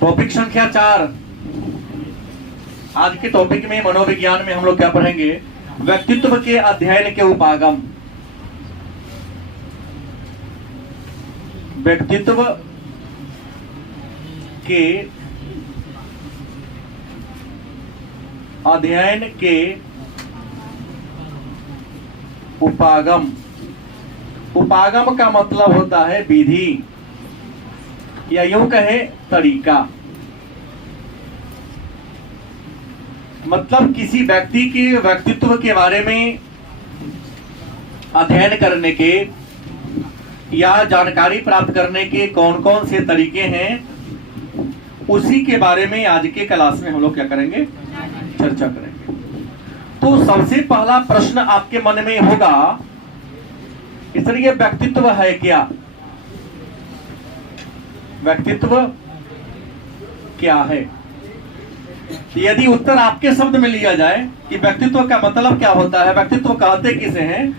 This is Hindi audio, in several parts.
टॉपिक संख्या 4। आज के टॉपिक में मनोविज्ञान में हम लोग क्या पढ़ेंगे? व्यक्तित्व के अध्ययन के उपागम। व्यक्तित्व के अध्ययन के उपागम। उपागम का मतलब होता है विधि, या यूं कहे तरीका। मतलब किसी व्यक्ति के व्यक्तित्व के बारे में अध्ययन करने के या जानकारी प्राप्त करने के कौन कौन से तरीके हैं, उसी के बारे में आज के क्लास में हम लोग क्या करेंगे? चर्चा करेंगे। तो सबसे पहला प्रश्न आपके मन में होगा, इस तरीके व्यक्तित्व है क्या? व्यक्तित्व क्या है? यदि उत्तर आपके शब्द में लिया जाए कि व्यक्तित्व का मतलब क्या होता है, व्यक्तित्व कहते किसे हैं,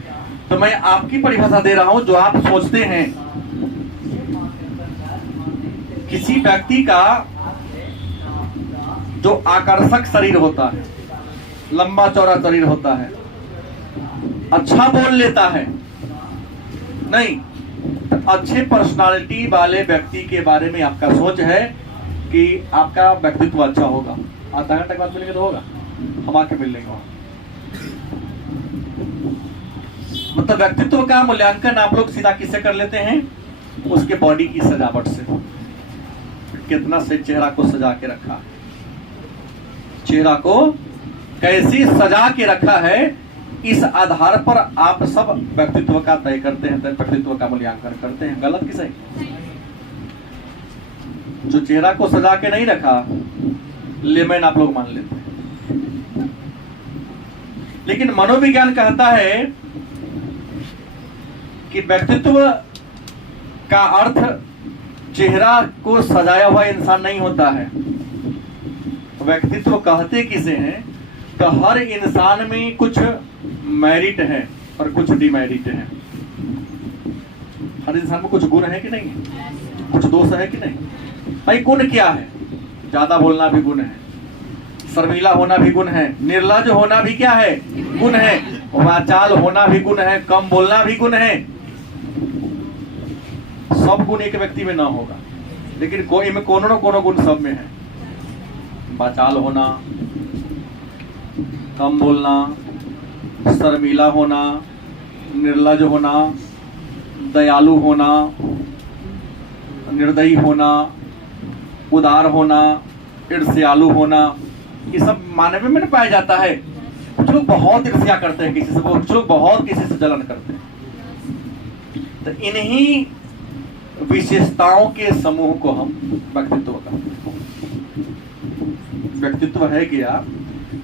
तो मैं आपकी परिभाषा दे रहा हूं जो आप सोचते हैं। किसी व्यक्ति का जो आकर्षक शरीर होता है, लंबा चौड़ा शरीर होता है, अच्छा बोल लेता है, नहीं, अच्छे पर्सनालिटी वाले व्यक्ति के बारे में आपका सोच है कि आपका व्यक्तित्व अच्छा होगा। आधा घंटे के बाद मिलेंगे तो होगा, हम आके मिल लेंगे वहां। मतलब व्यक्तित्व का मूल्यांकन आप लोग सीधा किससे कर लेते हैं? उसके बॉडी की सजावट से। कितना से चेहरा को सजा के रखा, चेहरा को कैसी सजा के रखा है, इस आधार पर आप सब व्यक्तित्व का तय करते हैं, व्यक्तित्व का मूल्यांकन करते हैं। गलत कि सही? जो चेहरा को सजा के नहीं रखा, लेमैन आप लोग मान लेते हैं। लेकिन मनोविज्ञान कहता है कि व्यक्तित्व का अर्थ चेहरा को सजाया हुआ इंसान नहीं होता है। व्यक्तित्व कहते किसे हैं? तो हर इंसान में कुछ मेरिट है और कुछ डिमेरिट है। हर इंसान में कुछ गुण है कि नहीं है? कुछ दोष है कि नहीं? भाई गुण क्या है? ज्यादा बोलना भी गुण है, शर्मीला होना भी गुण है, निर्लज होना भी क्या है? गुण है, वाचाल होना भी गुण है, कम बोलना भी गुण है। सब गुण एक व्यक्ति में ना होगा, लेकिन कोई में कोनो न कोनो गुण सब में है। वाचाल होना, कम बोलना, शर्मीला होना, निर्लज होना, दयालु होना, निर्दयी होना, उदार होना, ईर्ष्यालु होना, ये सब मानव में पाया जाता है। कुछ लोग बहुत ईर्ष्या करते हैं किसी से, कुछ लोग बहुत किसी से जलन करते हैं। तो इन्हीं विशेषताओं के समूह को हम व्यक्तित्व कहते हैं। व्यक्तित्व है क्या?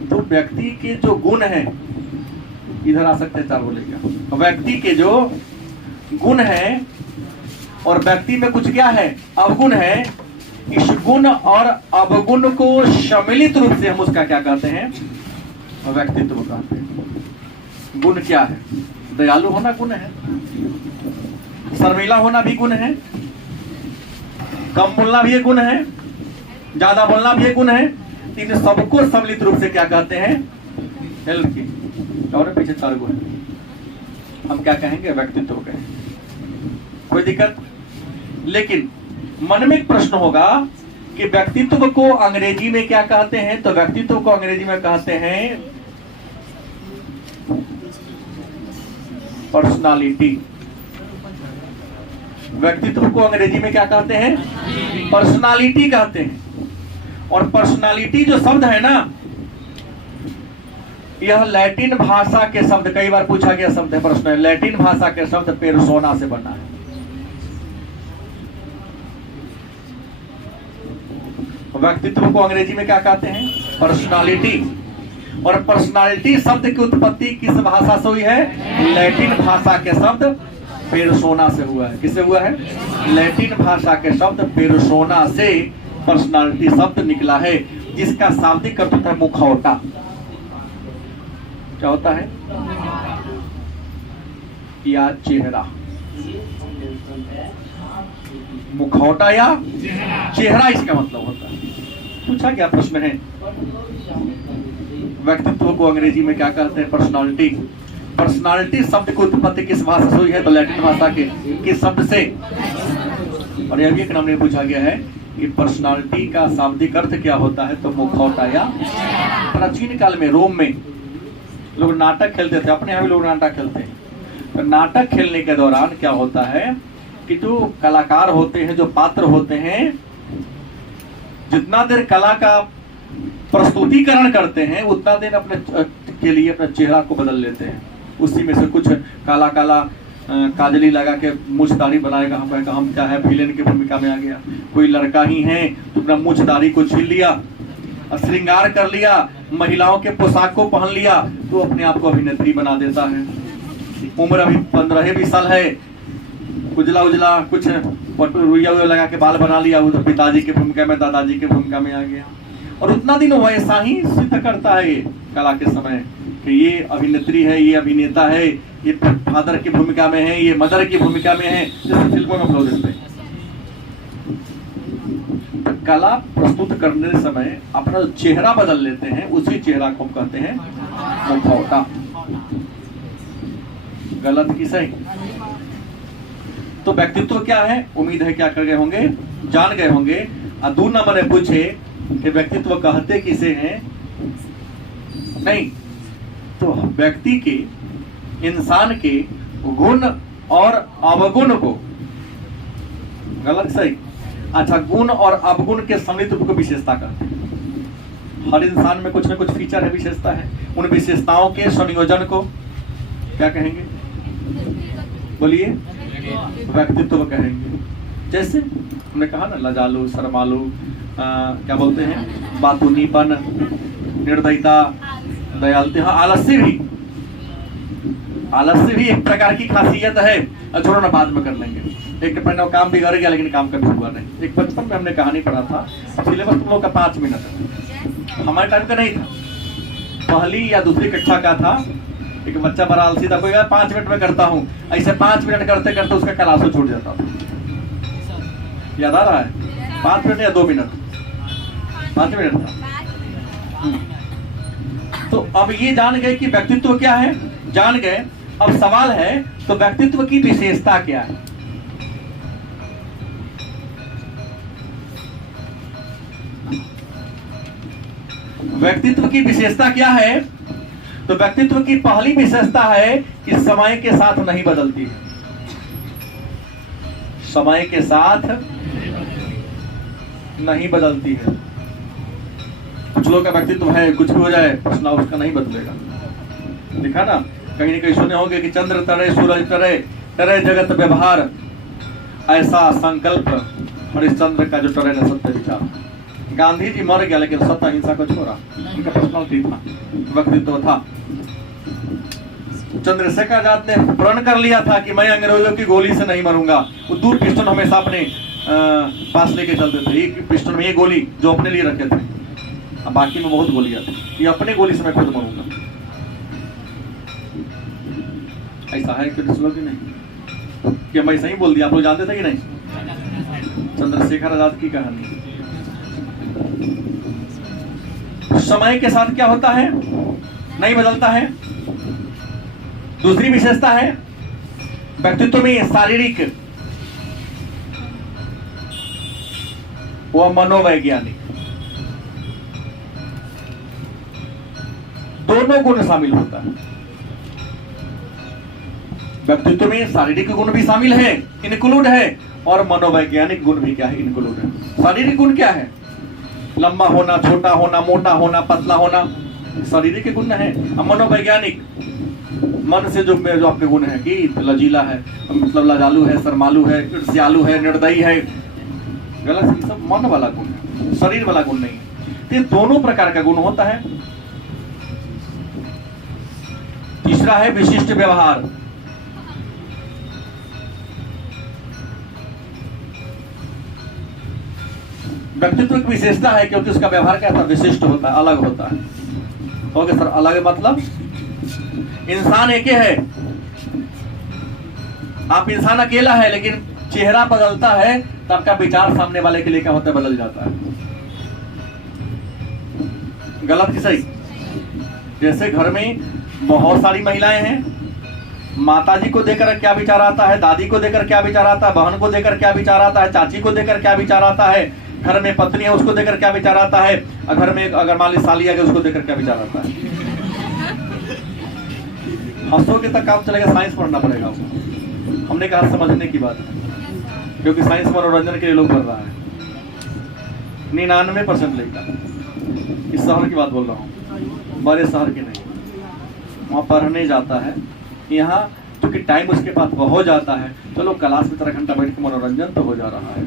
तो व्यक्ति के जो गुण हैं, इधर आ सकते हैं, चार बोलेगा। व्यक्ति के जो गुण हैं, और व्यक्ति में कुछ क्या है? अवगुण है। इस गुण और अवगुण को सम्मिलित रूप से हम उसका क्या कहते हैं? व्यक्तित्व कहते हैं। गुण क्या है? दयालु होना गुण है, शर्मीला होना भी गुण है, कम बोलना भी एक गुण है, ज्यादा बोलना भी एक गुण है। इन सबको सम्मिलित रूप से क्या कहते हैं? हेल्थ की और पीछे 4 गुण हम क्या कहेंगे? व्यक्तित्व कहेंगे। कोई दिक्कत? लेकिन मन में एक प्रश्न होगा कि व्यक्तित्व को अंग्रेजी में क्या कहते हैं? तो व्यक्तित्व को अंग्रेजी में कहते हैं पर्सनालिटी। व्यक्तित्व को अंग्रेजी में क्या कहते हैं? पर्सनालिटी कहते हैं। और पर्सनालिटी जो शब्द है ना, यह लैटिन भाषा के शब्द, कई बार पूछा गया शब्द है पर्सनल, लैटिन भाषा के शब्द पेर्सोना से बना है। व्यक्तित्व को अंग्रेजी में क्या कहते हैं? पर्सनालिटी। और पर्सनालिटी शब्द की उत्पत्ति किस भाषा से हुई है? लैटिन भाषा के शब्द पेर्सोना से हुआ है। किससे हुआ है? लैटिन भाषा के शब्द पेर्सोना से पर्सनालिटी शब्द निकला है, जिसका शाब्दिक अर्थ होता है मुखौटा। क्या होता है? या चेहरा। मुखौटा या चेहरा इसका मतलब होता है। पूछा क्या प्रश्न है? व्यक्तित्व को अंग्रेजी में क्या कहते हैं? पर्सनालिटी। पर्सनालिटी शब्द की उत्पत्ति किस भाषा से हुई है? तो लैटिन भाषा के किस शब्द से? और यह भी एक नंबर पूछा गया है कि पर्सनालिटी का शाब्दिक अर्थ क्या होता है? तो मुखौटा या। प्राचीन काल में रोम में लोग नाटक खेलते थे, अपने यहाँ भी लोग नाटक खेलते हैं। तो नाटक खेलने के दौरान क्या होता है कि जो कलाकार होते हैं, जो पात्र होते हैं, जितना देर कला का प्रस्तुतिकरण करते हैं उतना देर अपने के लिए अपना चेहरा को बदल लेते हैं। उसी में से कुछ काला काला काजली लगा के मूछ दाढ़ी बनाएगा, हम कहेगा हम क्या है, विलेन की भूमिका में आ गया। कोई लड़का ही है तो अपना मूछ दाढ़ी को छील लिया, श्रृंगार कर लिया, महिलाओं के पोशाक को पहन लिया, तो अपने आप को अभिनेत्री बना देता है। उम्र अभी 15-20 साल है, उजला उजला कुछ रुइया लगा के बाल बना लिया, वो तो पिताजी की भूमिका में, दादाजी की भूमिका में आ गया। और उतना दिन वैसा ही सिद्ध करता है ये कला के समय कि ये अभिनेत्री है, ये अभिनेता है, ये फादर की भूमिका में है, ये मदर की भूमिका में है, जैसे फिल्मों में अपलोड होते हैं। कला प्रस्तुत करने समय अपना जो चेहरा बदल लेते हैं, उसी चेहरा को हम कहते हैं मुखौटा। गलत की सही? तो व्यक्तित्व क्या है? उम्मीद है क्या कर गए होंगे, जान गए होंगे। और 2 नंबर में पूछे कि व्यक्तित्व कहते किसे हैं? नहीं, तो व्यक्ति के, इंसान के गुण और अवगुण को। गलत सही? अच्छा, गुण और अवगुण के सम्मिलित को विशेषता कहते हैं। हर इंसान में कुछ न कुछ फीचर है, विशेषता है। उन विशेषताओं के संयोजन को क्या कहेंगे? बोलिए। व्यक्तित्व कहेंगे। जैसे हमने कहा ना, लजालू, शर्मालू, क्या बोलते हैं, बातूनीपन, निर्दयता, दयालुता, आलस्य भी। आलस्य भी एक प्रकार की खासियत है। छोड़ो ना, बाद में कर लेंगे। एक पहले काम बिगड़ गया लेकिन काम कभी हुआ नहीं। एक बचपन में हमने कहानी पढ़ा था, सिलेबस तुम लोग का 5 मिनट है, हमारे टाइम का नहीं था, पहली या दूसरी कक्षा का था। एक बच्चा बड़ा आलसी था, कोई 5 मिनट में करता हूँ, ऐसे 5 मिनट करते करते उसका क्लासो छूट जाता था। याद आ रहा है? 5 मिनट या 2 मिनट? 5 मिनट था। तो अब ये जान गए कि व्यक्तित्व क्या है, जान गए। अब सवाल है, तो व्यक्तित्व की विशेषता क्या है? व्यक्तित्व की विशेषता क्या है? तो व्यक्तित्व की पहली विशेषता है कि समय के साथ नहीं बदलती है। समय के साथ नहीं बदलती है। कुछ लोगों का व्यक्तित्व है, कुछ भी हो जाए प्रश्न उसका नहीं बदलेगा। देखा ना, कहीं न कहीं सुने होंगे कि चंद्र तरे सूरज तरे, तरे जगत व्यवहार, ऐसा संकल्प हरिश्चंद्र का जो टरे न सत्य विचार। गांधी जी मर गया लेकिन सत्ता हिंसा को छोड़ा, इनका पर्सनालिटी था, व्यक्तित्व था। चंद्रशेखर आजाद ने प्रण कर लिया था कि मैं अंग्रेजों की गोली से नहीं मरूंगा। वो दूर पिस्टल हमेशा अपने पास लेके चलते थे। एक पिस्टल में ये गोली जो अपने लिए रखे थे, अब बाकी में बहुत गोलियां थी, ये अपने गोली से मैं खुद मरूंगा। ऐसा है कि लोग नहीं कि मैं सही बोल दिया, आप लोग जानते थे कि नहीं? चंद्रशेखर आजाद की कहानी। समय के साथ क्या होता है? नहीं बदलता है। दूसरी विशेषता है व्यक्तित्व में शारीरिक व मनोवैज्ञानिक दोनों गुण शामिल होता है। व्यक्तित्व में शारीरिक गुण भी शामिल है, इंक्लूड है, और मनोवैज्ञानिक गुण भी क्या है? इंक्लूड है। शारीरिक गुण क्या है? लंबा होना, छोटा होना, मोटा होना, पतला होना, शारीरिक गुण है। अब मनोवैज्ञानिक, मन से जो आपके गुण है कि लजीला है, मतलब लजालू है, शर्मालू है, ईर्ष्यालु है, निर्दयी है, गलत, ये सब मन वाला गुण है, शरीर वाला गुण नहीं है। ये दोनों प्रकार का गुण होता है। तीसरा है विशिष्ट व्यवहार। व्यक्तित्व की विशेषता है क्योंकि उसका व्यवहार क्या था? विशिष्ट होता है, अलग होता है। ओके सर, अलग मतलब इंसान एक ही है, आप इंसान अकेला है लेकिन चेहरा बदलता है तो आपका विचार सामने वाले के लिए क्या होता है, बदल जाता है। गलत कि सही? जैसे घर में बहुत सारी महिलाएं हैं, माता जी को देकर क्या विचार आता है, दादी को देकर क्या विचार आता है, बहन को देकर क्या विचार आता है, चाची को देकर क्या विचार आता है, घर में पत्नी है उसको देकर क्या विचार आता है, घर में अगर मान ली साली आ गई उसको देकर क्या विचार आता है। हंसोगे तक काम चलेगा, साइंस पढ़ना पड़ेगा आपको। हमने कहा समझने की बात है, क्योंकि साइंस मनोरंजन के लिए लोग पढ़ रहा है। 99% लेगा। इस शहर की बात बोल रहा हूँ, बड़े शहर की नहीं। वहाँ पढ़ने जाता है, यहाँ क्योंकि टाइम उसके पास बहुत जाता है, चलो क्लास में 3 घंटा बैठ के मनोरंजन तो हो जा रहा है।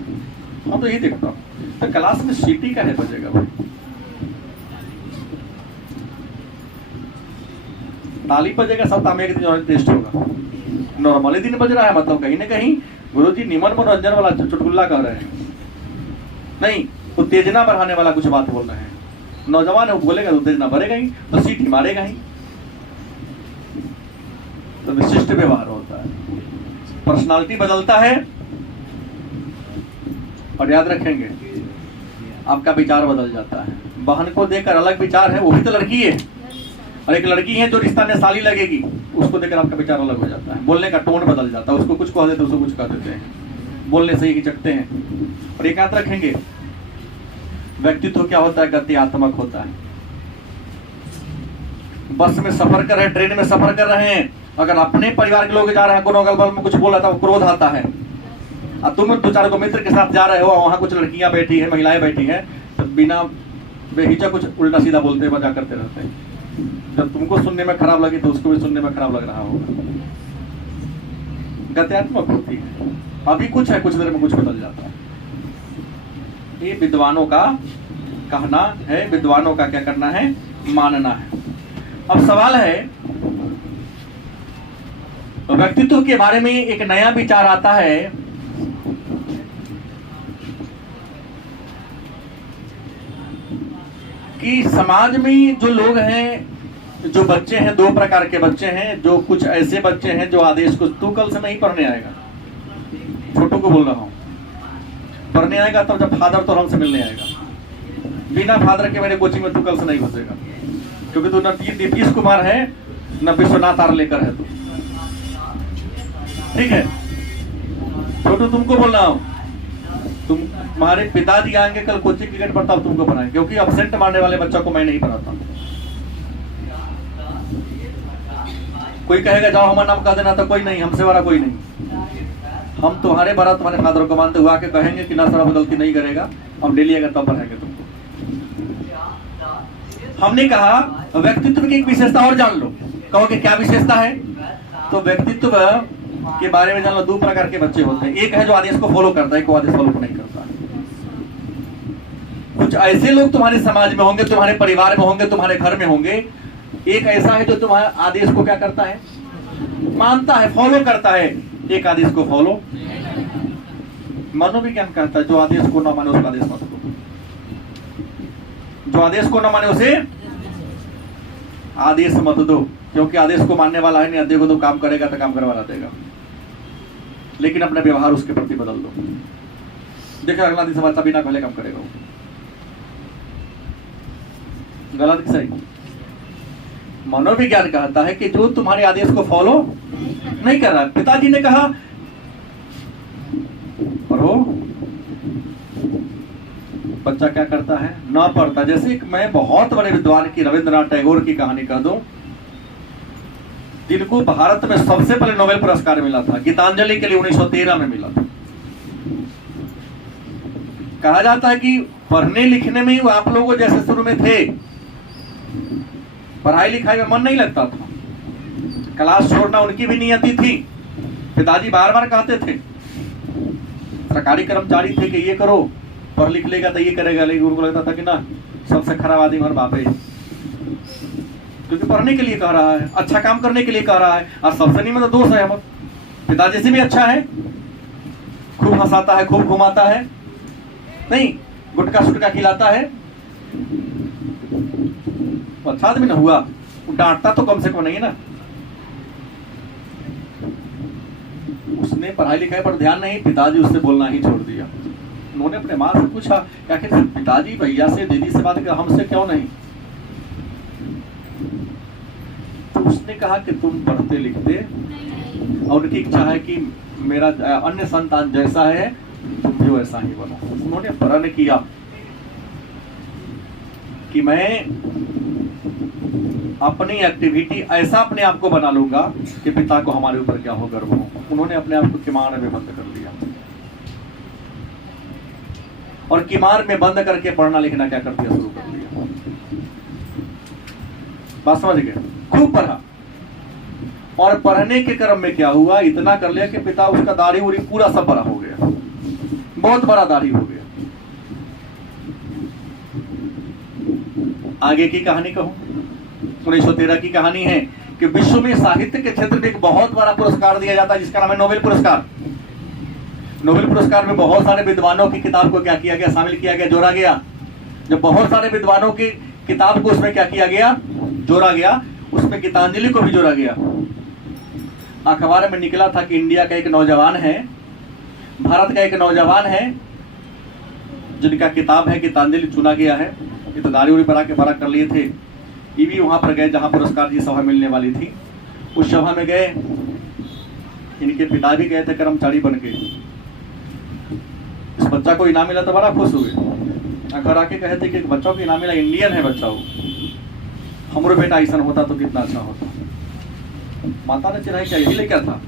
हाँ तो यही देखता हूँ, तो क्लास में सीटी का है बजेगा भाई, ताली बजेगा, सप्ताह में एक दिन टेस्ट होगा। नॉर्मली दिन बज रहा है, मतलब कहीं ना कहीं गुरुजी निमन मनोरंजन वाला चुटकुल्ला कह रहे हैं, नहीं उत्तेजना बढ़ाने वाला कुछ बात बोल रहे हैं। नौजवान है वो बोलेगा तो उत्तेजना बढ़ेगा ही, तो सीटी मारेगा ही। तो विशिष्ट व्यवहार होता है, पर्सनालिटी बदलता है। और याद रखेंगे आपका विचार बदल जाता है। बहन को देखकर अलग विचार है, वो भी तो लड़की है, और एक लड़की है जो रिश्ता में साली लगेगी, उसको देखकर आपका विचार अलग हो जाता है। बोलने का टोन बदल जाता है, उसको कुछ कह देते उसको कुछ कह देते हैं, बोलने से ही हिचकते हैं। और एक याद रखेंगे व्यक्तित्व क्या होता है, गत्यात्मक होता है। बस में सफर कर रहे हैं, ट्रेन में सफर कर रहे हैं, अगर अपने परिवार के लोग जा रहे हैं, कोनो अगल बगल में कुछ बोल रहा था, क्रोध आता है। और तुम 2-4 को मित्र के साथ जा रहे हो, वहां कुछ लड़कियां बैठी है, महिलाएं बैठी हैं, तो बिना बेहिचक कुछ उल्टा सीधा बोलते मजा करते रहते हैं। जब तुमको सुनने में खराब लगे तो उसको भी सुनने में खराब लग रहा होगा। गत्यात्मक होती है, अभी कुछ है, कुछ देर में कुछ बदल जाता है। ये विद्वानों का कहना है, विद्वानों का क्या करना है, मानना है। अब सवाल है, व्यक्तित्व के बारे में एक नया विचार आता है कि समाज में जो लोग हैं, जो बच्चे हैं, 2 प्रकार के बच्चे हैं। जो कुछ ऐसे बच्चे हैं जो आदेश को तू कल से नहीं पढ़ने आएगा, छोटू को बोल रहा हूं, पढ़ने आएगा तब जब फादर तो हमसे मिलने आएगा। बिना फादर के मेरे कोचिंग में तू कल से नहीं घुसेगा, क्योंकि तू न नीतीश कुमार है न विश्वनाथ आर्लेकर है तू, ठीक है। छोटू तुमको बोल रहा हूं, तुम्हारे पिताजी आएंगे कल कोचिंग क्रिकेट पढ़ता हूं, तुमको पढ़ाएंगे, क्योंकि अब्सेंट मारने वाले बच्चों को मैं नहीं पढ़ाता। कोई कहेगा जाओ हमारा नाम कह देना, तो कोई नहीं, हमसे बड़ा कोई नहीं। हम तुम्हारे बड़ा तुम्हारे फादर को मानते हुआ के कहेंगे कि ना सर अब गलती नहीं करेगा, हम डेली अगर तब पढ़ाएंगे तुमको। हमने कहा व्यक्तित्व की एक विशेषता और जान लो। कहोगे क्या विशेषता है? तो व्यक्तित्व के बारे में जान लो, 2 प्रकार के बच्चे होते हैं। एक है जो आदेश को फॉलो करता है, एक आदेश फॉलो नहीं करता है। कुछ ऐसे लोग तुम्हारे समाज में होंगे, तुम्हारे परिवार में होंगे, तुम्हारे घर में होंगे। एक ऐसा है जो तुम्हारे आदेश को क्या करता है, मानता है, फॉलो करता है। एक आदेश को फॉलो, मनोविज्ञान कहता है जो आदेश को न माने उसका आदेश मत दो, जो आदेश को न माने उसे आदेश मत दो, क्योंकि आदेश को मानने वाला है नहीं, देखो तो काम करेगा तो काम करवा देगा, लेकिन अपना व्यवहार उसके प्रति बदल दो। देखो अगला दिन समाज बिना पहले काम करेगा। गलत कि सही? मनोविज्ञान कहता है कि जो तुम्हारे आदेश को फॉलो नहीं कर रहा। पिताजी ने कहा पढ़ो, बच्चा क्या करता है, ना पढ़ता। जैसे मैं बहुत बड़े विद्वान की रविंद्रनाथ टैगोर की कहानी कह दूं, जिनको भारत में सबसे पहले नोबेल पुरस्कार मिला था, गीतांजलि के लिए 1913 में मिला था। कहा जाता है कि पढ़ने लिखने में ही आप लोगों जैसे शुरू में थे, पढ़ाई लिखाई में मन नहीं लगता था, क्लास छोड़ना उनकी भी नियति थी। पिताजी बार बार कहते थे, सरकारी कर्मचारी थे कि ये करो, पढ़ लिख लेगा तो ये करेगा, लेकिन उनको लगता था कि ना सबसे खराब आदमी हमारे बाप है, क्योंकि पढ़ने के लिए कह रहा है, अच्छा काम करने के लिए कह रहा है। और सबसे नहीं मतलब दोस्त है हम, पिताजी से भी अच्छा है, खूब हंसाता है, खूब घुमाता है, नहीं गुटखा सुटका खिलाता है, तो अच्छा आदमी ना हुआ। डांटता तो कम से कम नहीं है ना। उसने उसने पढ़ाई लिखाई पर ध्यान नहीं, पिताजी उससे बोलना ही छोड़ दिया। उन्होंने अपने माँ से पूछा कि आखिर पिताजी भैया से दीदी से बात कर, हमसे क्यों नहीं? तो उसने कहा कि तुम पढ़ते लिखते और उनकी इच्छा है कि मेरा अन्य संतान जैसा है तुम भी वैसा ही बनो। उन्होंने प्रण किया कि मैं अपनी एक्टिविटी ऐसा अपने आप को बना लूंगा कि पिता को हमारे ऊपर क्या हो, गर्व हो। उन्होंने अपने आप को किमार में बंद कर लिया और किमार में बंद करके पढ़ना लिखना क्या कर दिया, शुरू कर दिया। बात समझ गए? खूब पढ़ा और पढ़ने के क्रम में क्या हुआ, इतना कर लिया कि पिता उसका दाढ़ी उड़ी पूरा सब बड़ा हो गया, बहुत बड़ा दाढ़ी हो गया। आगे की कहानी कहूं, 1913 की कहानी है कि विश्व में साहित्य के क्षेत्र में एक बहुत बड़ा पुरस्कार दिया जाता है जिसका नाम है नोबेल पुरस्कार। नोबेल पुरस्कार में बहुत सारे विद्वानों की किताब को क्या किया गया, शामिल किया गया, जोड़ा गया। जब बहुत सारे विद्वानों की किताब को उसमें क्या किया गया, जोड़ा गया, उसमें गीतांजलि को भी जोड़ा गया। अखबार में निकला था कि इंडिया का एक नौजवान है, भारत का एक नौजवान है जिनका किताब है गीतांजलि, चुना गया है। ये तो दाढ़ी उड़ी बड़ा कर लिए थे। ये भी वहां पर गए जहां पुरस्कार की सभा मिलने वाली थी। उस सभा में गए, इनके पिता भी गए थे कर्मचारी बन के। इस बच्चा को इनाम मिला तो बड़ा खुश हुए। घर आके कहे थे कि बच्चों को इनाम मिला, इंडियन है बच्चा, वो हमारे बेटा ऐसा होता तो कितना अच्छा होता। माता ने चिढ़ाई, क्या यही लेकर था?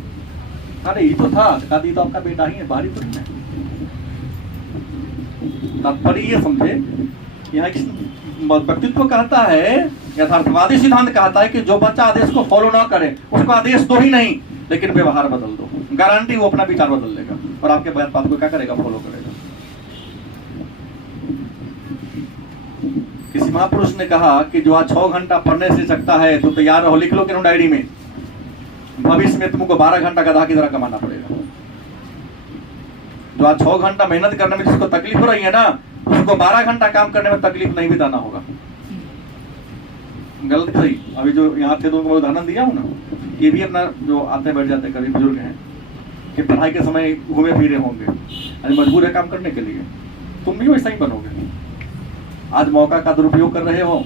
अरे ये तो था, कहा तो आपका बेटा ही है, बाहरी तो नहीं। तात्पर्य ये समझे, यहाँ व्यक्तित्व कहता है, यथार्थवादी सिद्धांत कहता है कि जो बच्चा आदेश को फॉलो ना करे उसको आदेश दो ही नहीं, लेकिन व्यवहार बदल दो, गारंटी वो अपना विचार बदल लेगा और आपके बात को क्या करेगा, फॉलो करेगा। किसी महापुरुष ने कहा कि जो आज 6 घंटा पढ़ने से सकता है तो तैयार रहो, लिख लो कि डायरी में, भविष्य में तुमको 12 घंटा गधा की तरह कमाना पड़ेगा। जो आज 6 घंटा मेहनत करने में जिसको तकलीफ हो रही है ना, उसको 12 घंटा काम करने में तकलीफ नहीं बिताना होगा। गलत सही? अभी जो यहाँ थे तो उनको उदाहरण दिया हूँ ना, ये भी अपना जो आते बैठ जाते कभी बुजुर्ग हैं कि पढ़ाई के समय घूमे फिरे होंगे, मजबूर है काम करने के लिए, तुम भी वैसा ही बनोगे। आज मौका का दुरुपयोग कर रहे हो,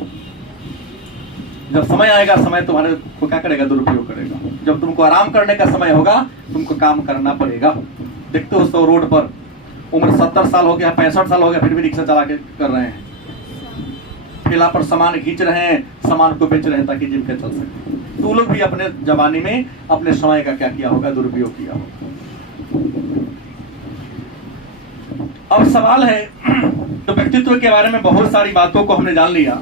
जब समय आएगा समय तुम्हारे को क्या करेगा, दुरुपयोग करेगा। जब तुमको आराम करने का समय होगा तुमको काम करना पड़ेगा। देखते हो 100 रोड पर उम्र 70 साल हो गया, 65 साल हो गया, फिर भी रिक्शा चला के कर रहे हैं, ठेला पर सामान खींच रहे हैं, सामान को बेच रहे हैं ताकि जीविका चल सके। तो लोग भी अपने जमाने में अपने समय का क्या किया होगा, दुरुपयोग किया होगा। अब सवाल है, तो व्यक्तित्व के बारे में बहुत सारी बातों को हमने जान लिया,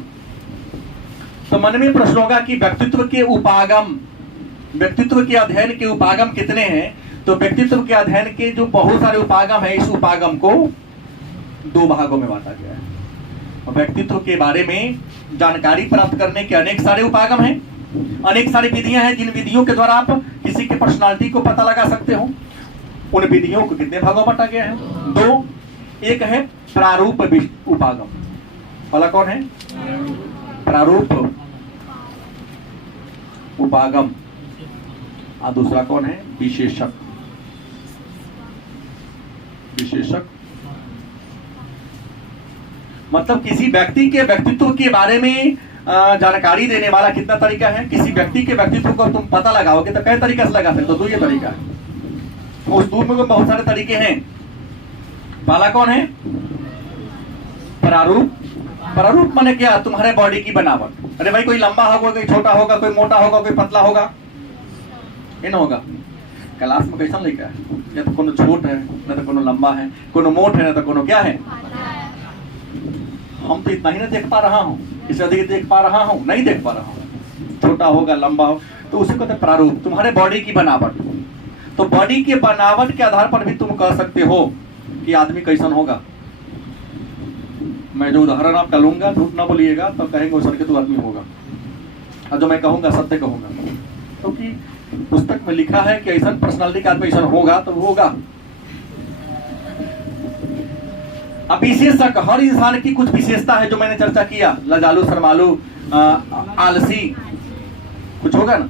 तो मन में प्रश्न होगा कि व्यक्तित्व के उपागम, व्यक्तित्व के अध्ययन के उपागम कितने हैं? तो व्यक्तित्व के अध्ययन के जो बहुत सारे उपागम है, इस उपागम को 2 भागों में बांटा गया है। व्यक्तित्व के बारे में जानकारी प्राप्त करने के अनेक सारे उपागम हैं, अनेक सारी विधियां हैं जिन विधियों के द्वारा आप किसी के पर्सनालिटी को पता लगा सकते हो। उन विधियों को कितने भागों में बांटा गया है? 2। एक है प्रारूप उपागम, वाला कौन है? प्रारूप उपागम। और दूसरा कौन है? विशेषक। विशेषक मतलब किसी व्यक्ति के व्यक्तित्व के बारे में जानकारी देने वाला कितना तरीका है। किसी व्यक्ति के व्यक्तित्व को तुम पता लगाओगे तो कई तरीके से लगा सकते हो, 2 ये तरीका है। उस 2 में बहुत सारे तरीके हैं। पहला कौन है? प्रारूप। प्रारूप माने क्या? तुम्हारे बॉडी की बनावट। अरे भाई कोई लंबा होगा, कोई छोटा होगा, कोई मोटा होगा, कोई पतला होगा, इन होगा। क्लास में कैसा लिखा है, या तो कोनो छोट है, ना तो कोनो लंबा है, कोनो मोट है, ना तो कोनो क्या है। हम तो इतना ही ना देख पा रहा हूँ, इससे अधिक देख पा रहा हूँ नहीं देख पा रहा हूँ। छोटा होगा, लंबा हो, तो उसे कहते हैं प्रारूप, तुम्हारे बॉडी की बनावट। तो बॉडी के बनावट के आधार पर भी तुम कह सकते हो कि आदमी कैसन होगा। मैं जो उदाहरण आपका लूंगा, झूठ ना बोलिएगा, तो कहेंगे उस के तू आदमी होगा, और जो मैं कहूंगा सत्य कहूंगा, क्योंकि पुस्तक में लिखा है कि ऐसा पर्सनालिटी का आदमी ऐसा होगा तो होगा। अब विशेषक, हर इंसान की कुछ विशेषता है जो मैंने चर्चा किया, लजालू, शर्मालू, आलसी, कुछ होगा ना।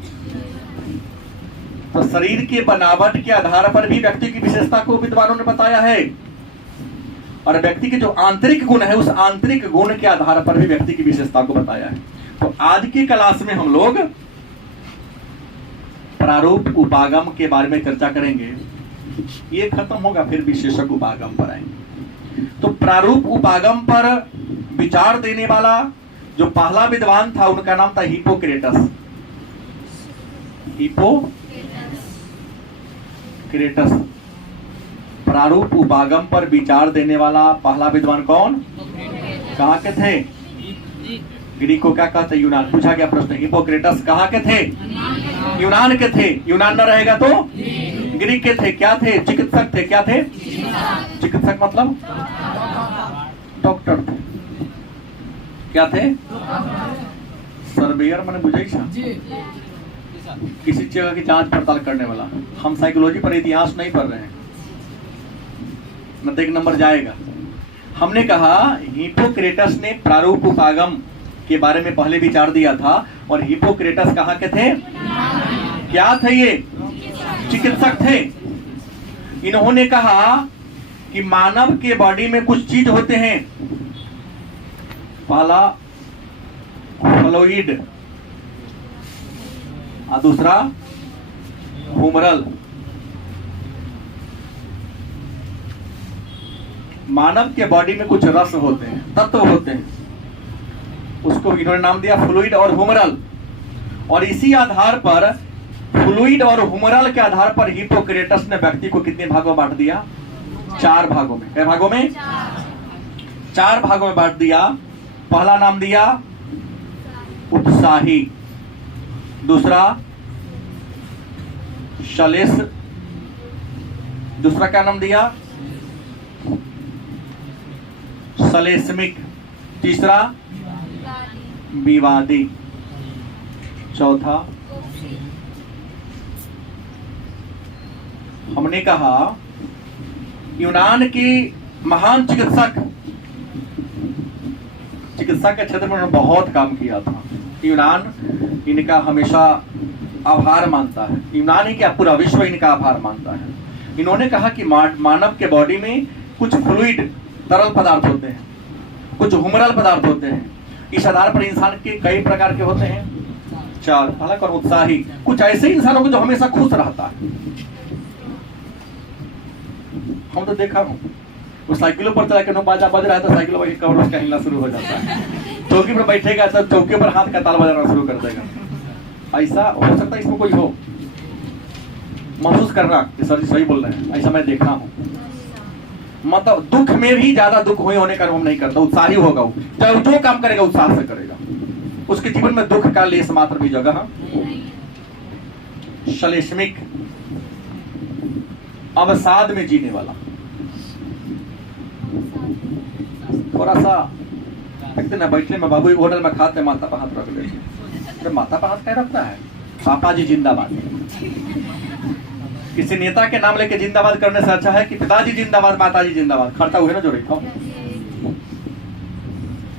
तो तो शरीर के बनावट के आधार पर भी व्यक्ति की विशेषता को विद्वानों ने बताया है, और व्यक्ति के जो आंतरिक गुण है उस आंतरिक गुण के आधार पर भी व्यक्ति की विशेषता को बताया है। तो आज की क्लास में हम लोग प्रारूप उपागम के बारे में चर्चा करेंगे। ये खत्म होगा फिर विशेषक उपागम पर आएंगे। तो प्रारूप उपागम पर विचार देने वाला जो पहला विद्वान था उनका नाम था हिप्पोक्रेटस। हिप्पोक्रेटस प्रारूप उपागम पर विचार देने वाला पहला विद्वान कौन? कहाँ के थे? ग्रीक को क्या कहते? यूनान। पूछा गया प्रश्न, हिप्पोक्रेटस कहाँ के थे? यूनान के थे। यूनान न रहेगा तो ग्रीक के थे। क्या थे? चिकित्सक थे। क्या थे? चिकित्सक मतलब डॉक्टर थे। क्या थे? सर्वेयर मैंने बुझे किसी जगह की जांच पड़ताल करने वाला। हम साइकोलॉजी पर इतिहास नहीं पढ़ रहे हैं, न तो एक नंबर जाएगा। हमने कहा हिप्पोक्रेटस ने प्रारूप उपागम के बारे में पहले विचार दिया था, और हिप्पोक्रेटस कहाँ के थे? क्या थे ये? चिकित्सक थे। इन्होंने कहा कि मानव के बॉडी में कुछ चीज होते हैं, पहला फ्लूइड और दूसरा ह्यूमरल। मानव के बॉडी में कुछ रस होते हैं, तत्व होते हैं, उसको इन्होंने नाम दिया फ्लूइड और ह्यूमरल। और इसी आधार पर फ्लूइड और ह्यूमरल के आधार पर हिप्पोक्रेटस ने व्यक्ति को कितने भागों में बांट दिया? 4 भागों में। कितने भागों में? 4 भागों में बांट दिया। पहला नाम दिया उत्साही, दूसरा श्लेष, दूसरा क्या नाम दिया? श्लेष्मिक, तीसरा विवादी, चौथा। हमने कहा यूनान की महान चिकित्सा के क्षेत्र में उन्होंने बहुत काम किया था। यूनान इनका हमेशा आभार मानता है। यूनान ही क्या, पूरा विश्व इनका आभार मानता है। इन्होंने कहा कि मानव के बॉडी में कुछ फ्लूइड तरल पदार्थ होते हैं, कुछ ह्यूमरल पदार्थ होते हैं। इस आधार पर इंसान के कई प्रकार के होते हैं, 4। पहला और उत्साही, कुछ ऐसे इंसान होंगे जो हमेशा खुश रहता है। हम तो देखा हूँ, वो साइकिलों पर चला के बाजा बज रहा है तो साइकिलों पर कवर उसका हिलना शुरू हो जाता है। चौकी पर बैठेगा तो चौकी पर हाथ का ताल बजाना शुरू कर देगा। ऐसा हो सकता है इसमें कोई हो, महसूस करना कि सर जी सही बोल रहे हैं, ऐसा मैं देखा हूँ। मतलब दुख में भी ज्यादा दुख होने का हम नहीं करता, उत्साही होगा वो, चाहे जो काम करेगा उत्साह से करेगा, उसके जीवन में दुख का लेस मात्र भी जगह। श्लेष्मिक, अवसाद में जीने वाला। थोड़ा सा देखते ना, बैठने में बाबू होटल में खाते माथा पर हाथ रख लेते। तो माथा पर हाथ क्या रखता है? पापा जी जिंदाबाद। किसी नेता के नाम लेके जिंदाबाद करने से अच्छा है कि पिताजी जिंदाबाद, माताजी जिंदाबाद। खर्चा हुए ना जो रही था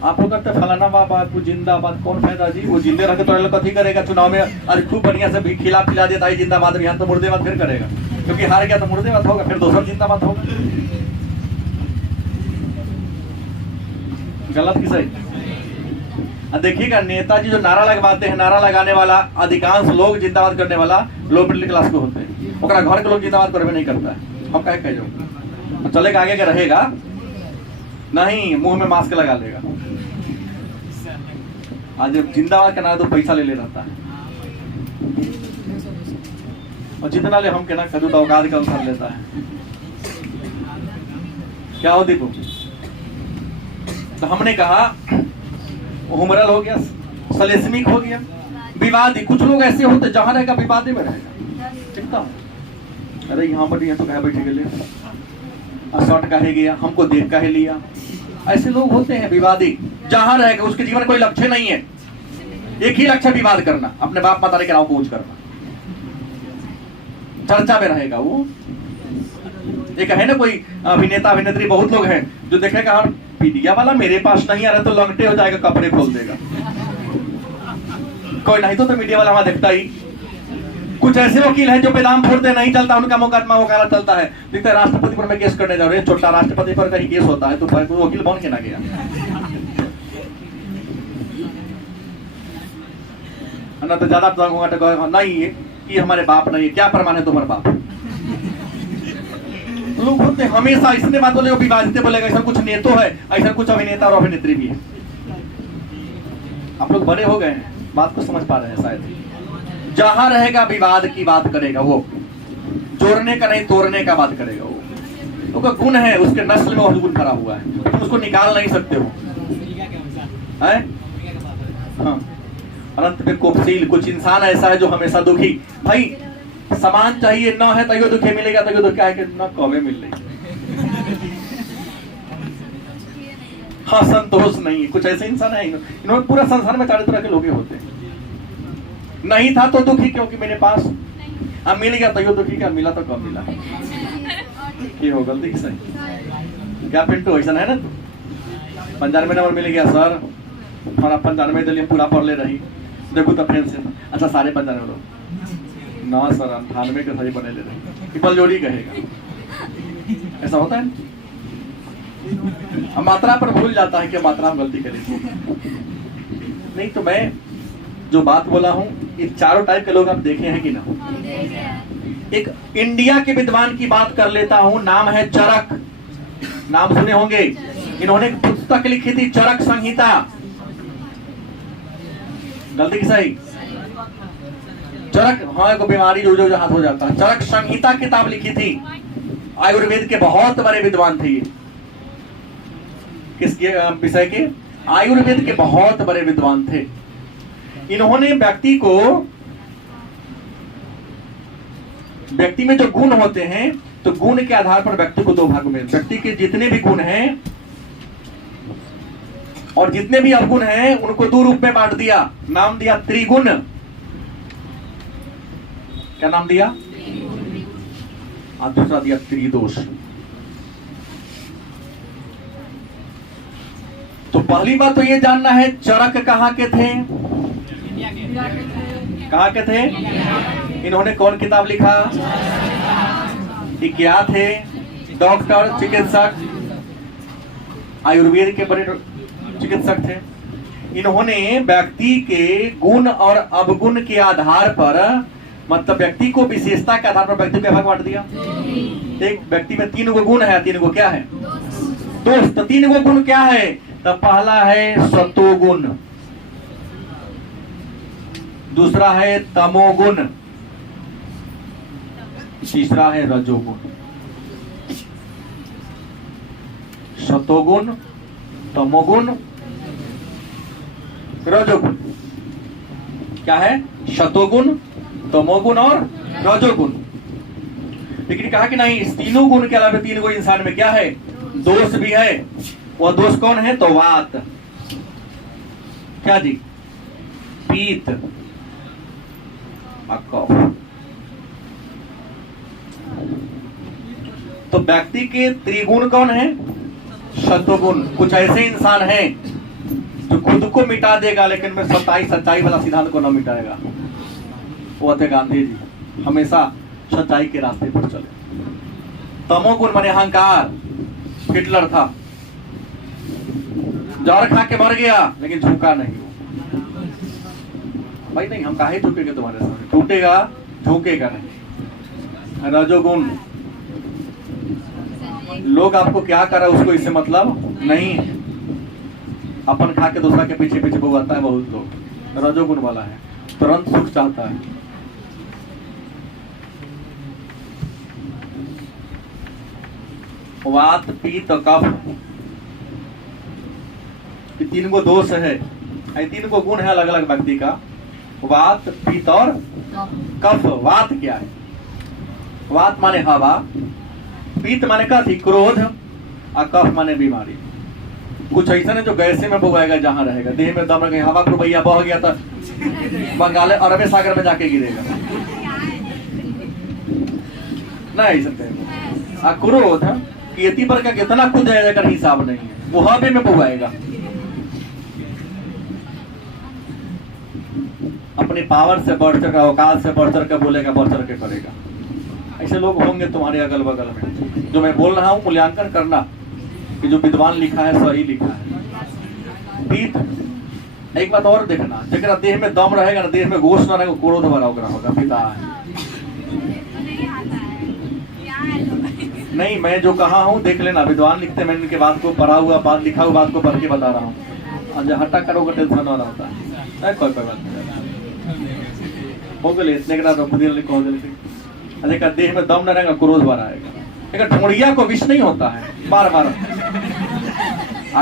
आप लोग करते फलाना बाबू जिंदाबाद, कौन फायदा जी? वो जिंदे रखे तो लोग कथी करेगा? चुनाव में आज खूब बढ़िया से भी खिला पिला देता है जिंदाबाद, यहाँ तो मुर्देबाद फिर करेगा, क्योंकि हार गया तो मुर्देबाद होगा, फिर दूसरा जिंदाबाद होगा। गलत की सही? देखिएगा नेताजी जो नारा लगवाते हैं, नारा लगाने वाला अधिकांश लोग जिंदाबाद करने वाला लो मिडिल क्लास के होते हैं। ओकरा घर के लोग जिंदाबाद करवे नहीं करता है। हम कहे जाओ चलेगा, आगे का रहेगा नहीं, मुंह में मास्क लगा लेगा। आज जब जिंदाबाद का नारा तो पैसा ले रहता है, और जितना ले हम कहना कदू तो औकात का अनुसार लेता है। क्या हो देखो, तो हमने कहा ह्यूमरल हो गया, श्लेष्मिक हो गया, विवादी। कुछ लोग ऐसे होते जहां रहेगा विवादी में रहेगा, ठीक था? अरे यहाँ पर तो कहा बैठे गए, शॉर्ट कहे गया, हमको देख कहे लिया। ऐसे लोग होते हैं विवादी, जहां रहेगा उसके जीवन कोई लक्ष्य नहीं है, एक ही लक्ष्य विवाद करना, अपने बाप माता के नाम को ऊंच करना, चर्चा में रहेगा वो। एक है ना कोई अभिनेता अभिनेत्री, बहुत लोग हैं जो देखेगा हम मीडिया वाला मेरे पास नहीं आ रहा तो लंगटे हो जाएगा, कपड़े खोल देगा। कोई नहीं तो मीडिया वाला वहां देखता ही कुछ ऐसे वकील हैं जो बेदाम फोड़ते नहीं चलता, उनका मुकदमा वकालत चलता है। दिखता है राष्ट्रपति पर मैं केस करने जा रहा हूँ, छोटा राष्ट्रपति पर कहीं केस होता है तो वकील बन के ना गया ना, तो ज्यादा तो नहीं ये हमारे बाप नहीं है, क्या प्रमाण है तुम्हारे बाप। लोग होते हमेशा इसने बात बोलेगा, विवादित बोलेगा, ऐसा कुछ नेतो है, ऐसा कुछ अभिनेता और अभिनेत्री भी है। आप लोग बड़े हो गए हैं, बात को समझ पा रहे हैं शायद। जहां रहेगा विवाद की बात करेगा वो, जोड़ने का नहीं तोड़ने का बात करेगा वो। उसका गुण है, उसके नस्ल में गुण भरा हुआ है, तुम उसको निकाल नहीं सकते हो। हाँ, अनंत में कोपशील। कुछ इंसान ऐसा है जो हमेशा दुखी, भाई सामान चाहिए ना है तैयो दुखे मिलेगा, तैयो दुख है कि ना कौवे मिल रही। हाँ, संतोष नहीं है। कुछ ऐसे इंसान है, इन्होंने पूरा संसार में चारों तरह के लोग होते हैं। नहीं था तो दुखी क्योंकि मेरे पास, अब मिल गया तैयो दुखी, क्या मिला तो कम मिला। ये हो गलती सही क्या पिंटू, ऐसा है ना तू 95 नंबर मिल गया सर, और 95 दिल्ली पूरा पढ़ ले रही, देखो तो फ्रेंड से अच्छा 95.5 लोग ना सर 98 के सही बने ले रही, बल जोड़ी कहेगा। ऐसा होता है, हम मात्रा पर भूल जाता है कि मात्रा हम गलती करें। नहीं तो मैं जो बात बोला हूं, ये चारों टाइप के लोग आप देखे हैं कि ना। एक इंडिया के विद्वान की बात कर लेता हूं, नाम है चरक, नाम सुने होंगे। इन्होंने एक पुस्तक लिखी थी, चरक संहिता। गलती की सही? चरक, हाँ एक बीमारी जो हाथ हो जाता है। चरक संहिता किताब लिखी थी, आयुर्वेद के बहुत बड़े विद्वान थे ये। किसके विषय के? आयुर्वेद के बहुत बड़े विद्वान थे। इन्होंने व्यक्ति में जो गुण होते हैं, तो गुण के आधार पर व्यक्ति को दो भागों में, व्यक्ति के जितने भी गुण हैं और जितने भी अवगुण हैं उनको दो रूप में बांट दिया। नाम दिया त्रिगुण। क्या नाम दिया? और दूसरा दिया त्रिदोष। तो पहली बात तो ये जानना है, चरक कहाँ के थे? कहाँ के थे? इन्होंने कौन किताब लिखा? ये क्या थे? डॉक्टर, चिकित्सक, आयुर्वेद के बड़े चिकित्सक थे। इन्होंने व्यक्ति के गुण और अवगुण के आधार पर, मतलब व्यक्ति को विशेषता के आधार पर व्यक्ति को भाग बांट दिया। एक व्यक्ति में 3 गो गुण है, 3 गो क्या है? दोष। तो 3 गो गुण क्या है? तो पहला है सतोगुण, दूसरा है तमोगुण, तीसरा है रजोगुण। सतोगुण, तमोगुण, रजोगुण। क्या है? सतोगुण, तमोगुण और रजोगुण। लेकिन कहा कि नहीं, इस तीनों गुण के अलावा 3 गो इंसान में क्या है? दोष भी है। वह दोष कौन है? तो वात, क्या जी? पीत, कफ। तो व्यक्ति के त्रिगुण कौन है? सतोगुण। कुछ ऐसे इंसान हैं जो खुद को मिटा देगा लेकिन मैं सच्चाई वाला सिद्धांत को न मिटाएगा। वो थे गांधी जी, हमेशा सच्चाई के रास्ते पर चले। तमोगुण माने अहंकार। हिटलर था, जहर खा के मर गया लेकिन झुका नहीं। भाई नहीं, हम काहे झुकेंगे तुम्हारे सामने? टूटेगा, झुकेगा नहीं। रजोगुण, लोग आपको क्या कर रहा है उसको इससे मतलब नहीं है। अपन खा के दूसरा के पीछे पीछे भुगतता है बहुत लोग। रजोगुण वाला है, तुरंत सुख चाहता है। वात, पीत, कफ, 3 गो दोष है, 3 गो गुण है अलग अलग व्यक्ति का। वात, पीत और कफ। वात क्या है? वात माने हवा, पीत माने कथी? क्रोध, और कफ माने बीमारी। कुछ ऐसा है जो गैसे में बुगाएगा, जहां रहेगा देह में दम रहेगा। हवा रुपया बह गया तो बंगाल अरबी सागर में जाके गिरेगा ना, ऐसा। क्रोध खेती पर का कितना खुद जाएगा हिसाब नहीं है, वो हवे में बुगाएगा। अपनी पावर से बढ़ चढ़ कर, औकात से बढ़ चढ़ कर बोलेगा, बढ़ चढ़ के करेगा। ऐसे लोग होंगे तुम्हारे अगल बगल में। जो मैं बोल रहा हूँ मूल्यांकन करना कि जो विद्वान लिखा है सही लिखा है। पीत एक बात और देखना, जगह देह में दम रहेगा ना, देह में गोश्त ना रहेगा, क्रोध भरा होगा पिता है। नहीं, मैं जो कहा हूँ देख लेना, विद्वान लिखते, मैं इनके बात को पढ़ा हुआ बात लिखा हुआ बात को पढ़ के बता रहा हूँ। हटा करोगे टेंशन वाला होता है, कोई बात नहीं हो गए इतने का देखा देह में दम न रहेगा, क्रोध भरा आएगा। लेकिन ढोड़िया को विष नहीं होता है, बार बार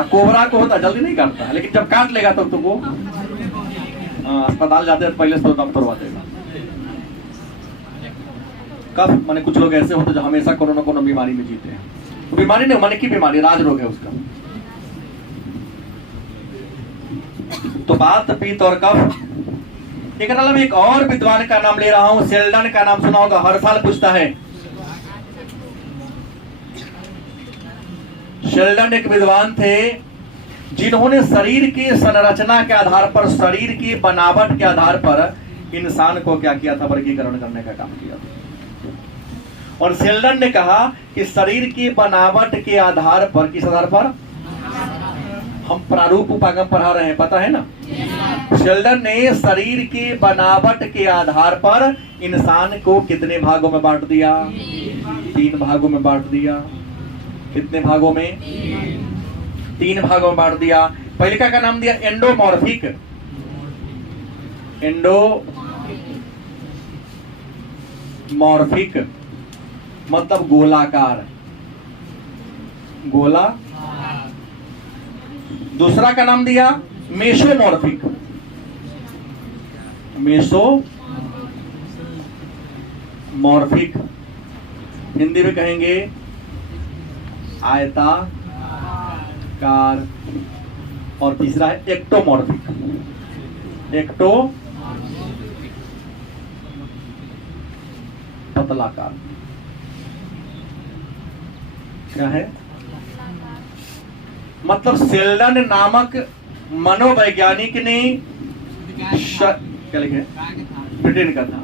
कोबरा को होता, जल्दी नहीं काटता है, लेकिन जब काट लेगा तब तो वो अस्पताल जाते हैं पहले से तो दम तोड़वा देगा। कफ माने कुछ लोग ऐसे होते जो हमेशा कोनो न कोनो बीमारी में जीते हैं। तो बीमारी नहीं, मन की बीमारी, राज रोग है उसका। तो बात पित्त और कफ। एक और विद्वान का नाम ले रहा हूं, शेल्डन का नाम सुना होगा, हर साल पूछता है। शेल्डन एक विद्वान थे जिन्होंने शरीर की संरचना के आधार पर, शरीर की बनावट के आधार पर इंसान को क्या किया था, वर्गीकरण करने का काम किया था। और शेल्डन ने कहा कि शरीर की बनावट के आधार पर, किस आधार पर, हम प्रारूप उपागम पढ़ा रहे हैं, पता है ना। शेल्डन ने शरीर की बनावट के आधार पर इंसान को कितने भागों में बांट दिया, 3 भागों में बांट दिया। कितने भागों में, 3 भागों में बांट दिया। पहले का नाम दिया एंडोमॉर्फिक। एंडोमॉर्फिक मतलब गोलाकार, गोला। दूसरा का नाम दिया मेसोमॉर्फिक। मेसोमॉर्फिक हिंदी में कहेंगे आयताकार। और तीसरा है एक्टोमॉर्फिक। पतलाकार। क्या है मतलब, शेल्डन नामक मनोवैज्ञानिक ने क्या लिखे, ब्रिटेन का था।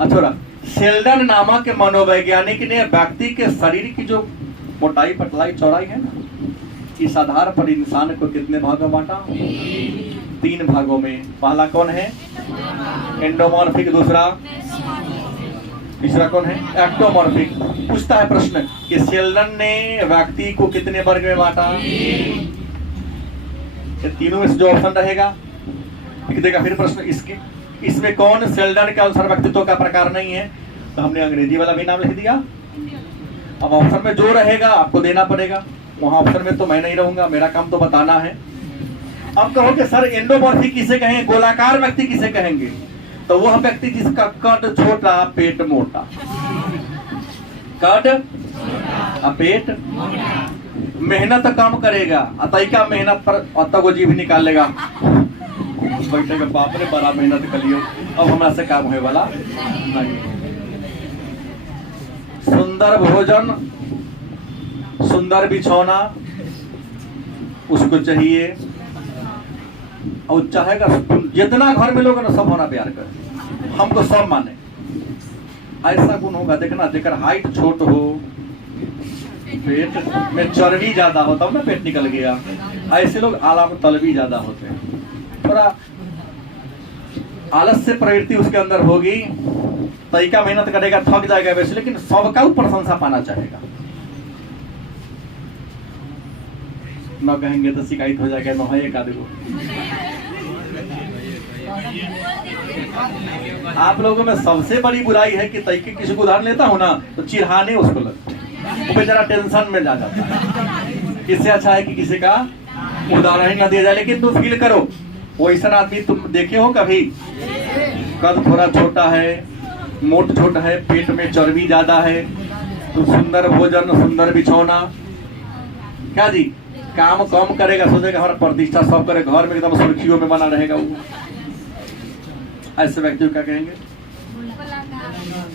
अच्छा, शेल्डन नामक मनोवैज्ञानिक ने व्यक्ति के शरीर की जो मोटाई, पतलाई, चौड़ाई है ना, इस आधार पर इंसान को कितने भागों में बांटा, 3 भागों में। पहला कौन है, एंडोमॉर्फिक। दूसरा, तीसरा कौन है, एक्टोमॉर्फिक। पूछता है प्रश्न कि शेल्डन ने व्यक्ति को कितने वर्ग में बांटा, ये तीनों में से जो ऑप्शन रहेगा लिख देगा। फिर प्रश्न इसमें कौन शेल्डन के अनुसार व्यक्तित्व का प्रकार नहीं है, तो हमने अंग्रेजी वाला भी नाम लिख दिया। अब ऑप्शन में जो रहेगा आपको देना पड़ेगा, वहां ऑप्शन में तो मैं नहीं रहूंगा, मेरा काम तो बताना है। अब कहोगे सर एंडोमॉर्फिक किसे कहेंगे, गोलाकार व्यक्ति किसे कहेंगे, तो वह व्यक्ति जिसका कद छोटा, पेट मोटा। कद पेट, मेहनत कम करेगा, अतैका मेहनत पर अत को जीभ निकाल लेगा, बैठेगा, बाप रे बड़ा मेहनत कर लियो, अब हमारा से काम होने वाला नहीं। सुंदर भोजन, सुंदर बिछौना उसको चाहिए, और चाहेगा जितना घर में लोग ना सब होना प्यार करे, हमको सब माने। ऐसा गुण होगा, देखना जेकर हाइट छोट हो, पेट में चर्बी ज्यादा हो, तब ना पेट निकल गया। ऐसे लोग आला में तलबी ज्यादा होते हैं, थोड़ा आलस से प्रवृत्ति उसके अंदर होगी, तरीका मेहनत करेगा, थक जाएगा वैसे, लेकिन सबका प्रशंसा पाना चाहेगा। न कहेंगे तो शिकायत हो जाएगा, न है एक आदमी। आप लोगों में सबसे बड़ी बुराई है कि तरीके किसी को उदाहरण लेता हूं ना तो चिढ़ाने उसको लगता है, वो बेचारा टेंशन में जा जाता है। इससे अच्छा है कि किसी का उदाहरण ही ना दिया जाए। लेकिन तुम फील करो, वो ऐसा आदमी तुम देखे हो कभी, कद थोड़ा छोटा है, मोट छोटा है, पेट में चर्बी ज्यादा है, तो सुंदर भोजन, सुंदर बिछौना, क्या जी, काम कम करेगा, सोचेगा हमारा प्रतिष्ठा सब करे, घर में एकदम सुर्खियों में बना रहेगा वो। ऐसे व्यक्ति क्या कहेंगे,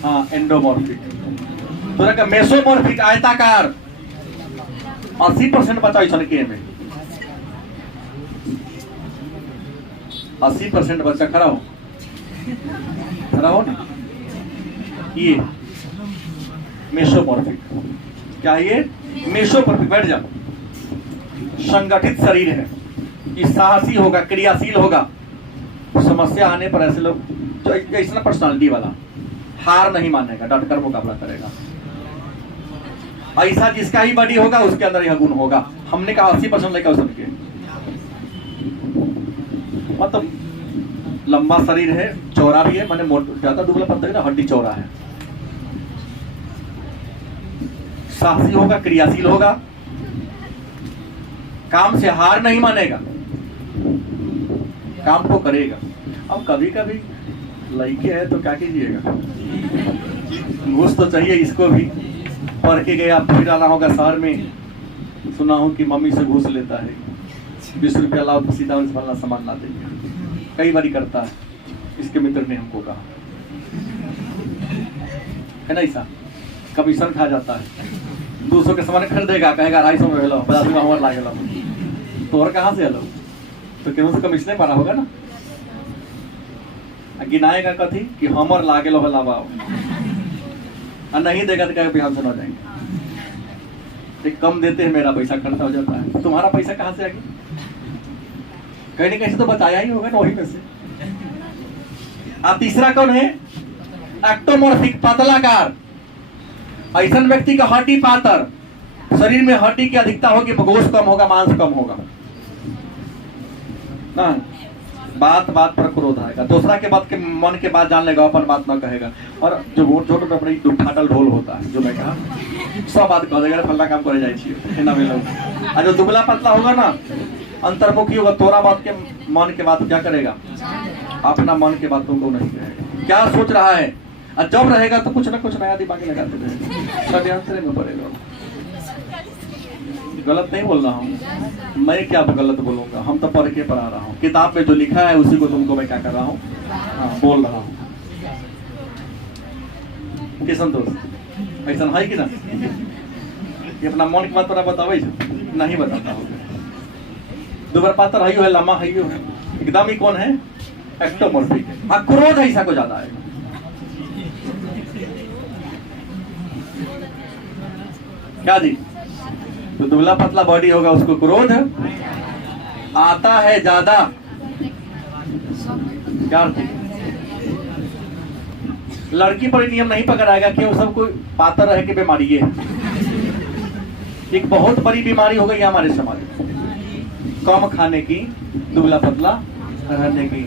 हाँ एंडोमॉर्फिक। तो मेसोमॉर्फिक आयताकार, 80% बचा इस में। 80% बच्चा खड़ा हो, खड़ा हो ना। ये मेसोमॉर्फिक, क्या ये मेसोमॉर्फिक, बैठ जा। संगठित शरीर है, ये साहसी होगा, क्रियाशील होगा। समस्या आने पर ऐसे लोग जो ऐसा पर्सनालिटी वाला हार नहीं मानेगा, डटकर मुकाबला करेगा। ऐसा जिसका ही बॉडी होगा उसके अंदर यह गुण होगा। हमने कहा 80% लेकर सबके, मतलब लंबा शरीर है, चौड़ा भी है, मैंने ज्यादा दुबला पतला ना, हड्डी चौड़ा है, साहसी होगा, क्रियाशील होगा, काम से हार नहीं मानेगा, काम को करेगा। अब कभी कभी लड़के है तो क्या कीजिएगा, घूस तो चाहिए इसको भी। पढ़ के गया, फिर आना होगा शहर में, सुना हूं कि मम्मी से घूस लेता है, 20 रुपया लाओ तो सीधा उस वाला सामान ला देंगे। कई बारी करता है, इसके मित्र ने हमको कहा है ना, ऐसा कमीशन खा जाता है। 200 के सामान खरीदेगा, कहेगा 250 में लो, 50 में हमारे लागे लो, तो और कहाँ से लो, तो केहू से कमीशन मारा होगा ना। गिनाएगा कथी कि हमर लागे लो लाओ, और नहीं देगा तो कहेगा बिहान सुना जाएंगे, कम देते हैं, मेरा पैसा खर्चा हो जाता है। तुम्हारा पैसा कहाँ से आगे, कहीं ना कहीं से तो बताया ही होगा ना, वही में से। अब तीसरा कौन है, एक्टोमॉर्फिक, पतलाकार। ऐसा व्यक्ति का हड्डी पातर, शरीर में हड्डी की अधिकता होगी, गोश्त कम होगा, मांस कम होगा ना। बात बात पर क्रोध आएगा, दूसरा के बात के मन के बात जान लेगा, अपन बात ना कहेगा। और जो वोट छोटे अपने फाटल ढोल होता है, जो मैं कहा सब बात कह देगा, फल्ला काम करे जाए। और जो दुबला पतला होगा ना, अंतर्मुखी होगा, तोरा बात के मन के बात क्या करेगा, अपना मन के बात तुमको नहीं कहेगा, क्या सोच रहा है। और जब रहेगा तो कुछ ना कुछ नया दिमाग लगाते रहेगा, षड्यंत्र में पड़ेगा। गलत नहीं बोल रहा हूँ मैं, क्या गलत बोलूंगा, हम तो पढ़ के पढ़ा रहा हूँ, किताब में जो लिखा है उसी को तुमको मैं क्या कर रहा हूँ, बोल रहा हूँ। कि संतोष ऐसा है कि ना, ये अपना मन की बात तोरा बतावे नहीं बताता हो। दुबर पातर हइयो है, लम्बा हइयो है, एकदम ही कौन है, एक्टोमॉर्फिक है। हाँ, क्रोध ऐसा को ज्यादा है। क्या जी, तो दुबला पतला बॉडी होगा उसको क्रोध आता है ज्यादा। क्या लड़की पर नियम नहीं पकड़ाएगा कि वो सब कोई पातर रह के बीमारी है। एक बहुत बड़ी बीमारी हो गई हमारे समाज में, कम खाने की, दुबला पतला रहने की,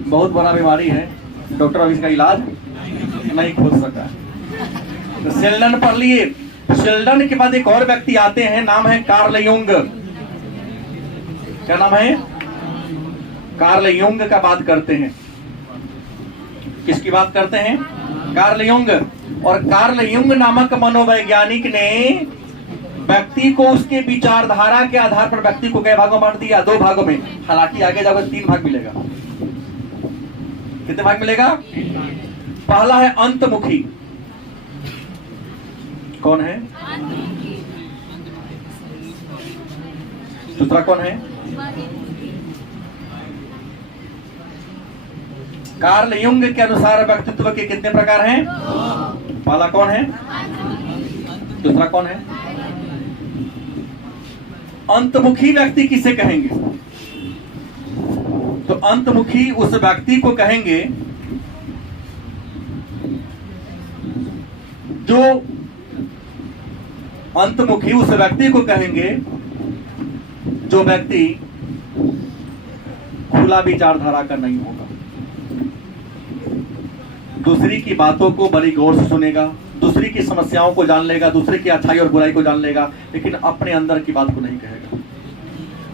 बहुत बड़ा बीमारी है। डॉक्टर अभी इसका इलाज नहीं खोज सका। तो सेल्डन पढ़ लिए। शेल्डन के बाद एक और व्यक्ति आते हैं, नाम है कार्ल युंग। क्या नाम है, कार्ल युंग का बात करते हैं। किसकी बात करते हैं, कार्ल युंग। और कार्ल युंग नामक मनोवैज्ञानिक ने व्यक्ति को उसके विचारधारा के आधार पर व्यक्ति को कई भागों में बांट दिया, 2 भागों में। हालांकि आगे जाकर 3 भाग मिलेगा। कितने भाग मिलेगा, पहला है अंतमुखी। कौन है, दूसरा कौन है, कार्ल युंग के अनुसार व्यक्तित्व के कितने प्रकार हैं, पहला कौन है, दूसरा कौन है। अंतमुखी व्यक्ति किसे कहेंगे, तो अंतमुखी उस व्यक्ति को कहेंगे जो अंतमुखी उस व्यक्ति को कहेंगे जो व्यक्ति खुला विचारधारा का नहीं होगा, दूसरी की बातों को बड़ी गौर से सुनेगा, दूसरी की समस्याओं को जान लेगा, दूसरे की अच्छाई और बुराई को जान लेगा, लेकिन अपने अंदर की बात को नहीं कहेगा।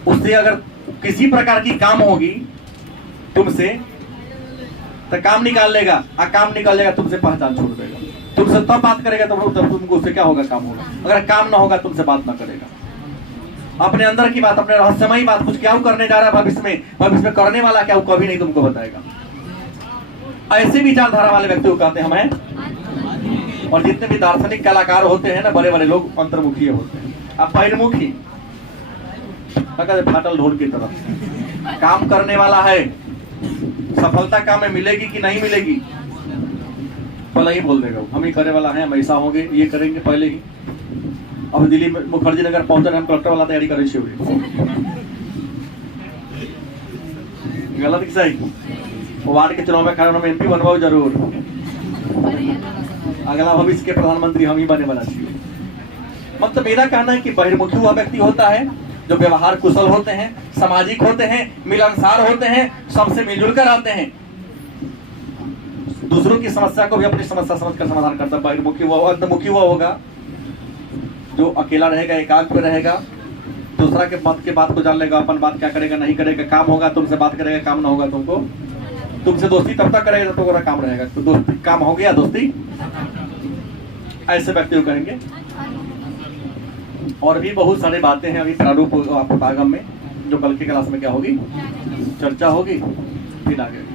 उससे अगर किसी प्रकार की काम होगी तुमसे तो काम निकाल लेगा, और काम निकाल लेगा तुमसे पहचान छोड़ देगा। तुमसे तब बात करेगा तो तुमको उससे क्या होगा, काम होगा। अगर काम ना होगा तुमसे बात ना करेगा। अपने अंदर की बात, अपने रहस्यमयी बात, कुछ क्या करने जा रहा है भविष्य में करने वाला क्या, वो कभी नहीं तुमको बताएगा। ऐसे विचारधारा वाले व्यक्ति को कहते हैं हमें। और जितने भी दार्शनिक कलाकार होते हैं ना, बड़े बड़े लोग अंतर्मुखी होते हैं। अब बहिर्मुखी फाटल ढोल की तरफ काम करने वाला है, सफलता काम में मिलेगी कि नहीं मिलेगी? पहले ही बोल देगा, हम ही करे वाला है, हम ऐसा होंगे, ये करेंगे पहले ही। अब दिल्ली में मुखर्जी नगर पहुंचे, हम कलेक्टर वाला तैयारी करें छिए गलत कि सही? वार्ड के चुनाव में खड़ा हम MP बनवाओ जरूर, अगला भविष्य के प्रधानमंत्री हम ही बने वाला चाहिए। मतलब मेरा कहना है कि बहिर्मुखी हुआ व्यक्ति होता है जो व्यवहार कुशल होते हैं, सामाजिक होते हैं, मिलनसार होते हैं, सबसे मिलजुल कर आते हैं, दूसरों की समस्या को भी अपनी समस्या समझकर समाधान करता है। बहिर्मुखी हुआ, अंतर्मुखी हुआ होगा जो अकेला रहेगा, एकांत में रहेगा, दूसरा के बात को जान लेगा, अपन बात क्या करेगा नहीं करेगा, काम होगा तुमसे बात करेगा, काम ना होगा तुमसे दोस्ती तब तक करेगा तो पूरा काम रहेगा, तो दोस्ती काम हो गया दोस्ती, ऐसे व्यक्ति को कहेंगे। और भी बहुत सारी बातें हैं अभी प्रारूप आपको आगम में, जो कल की क्लास में क्या होगी, चर्चा होगी, फिर आगे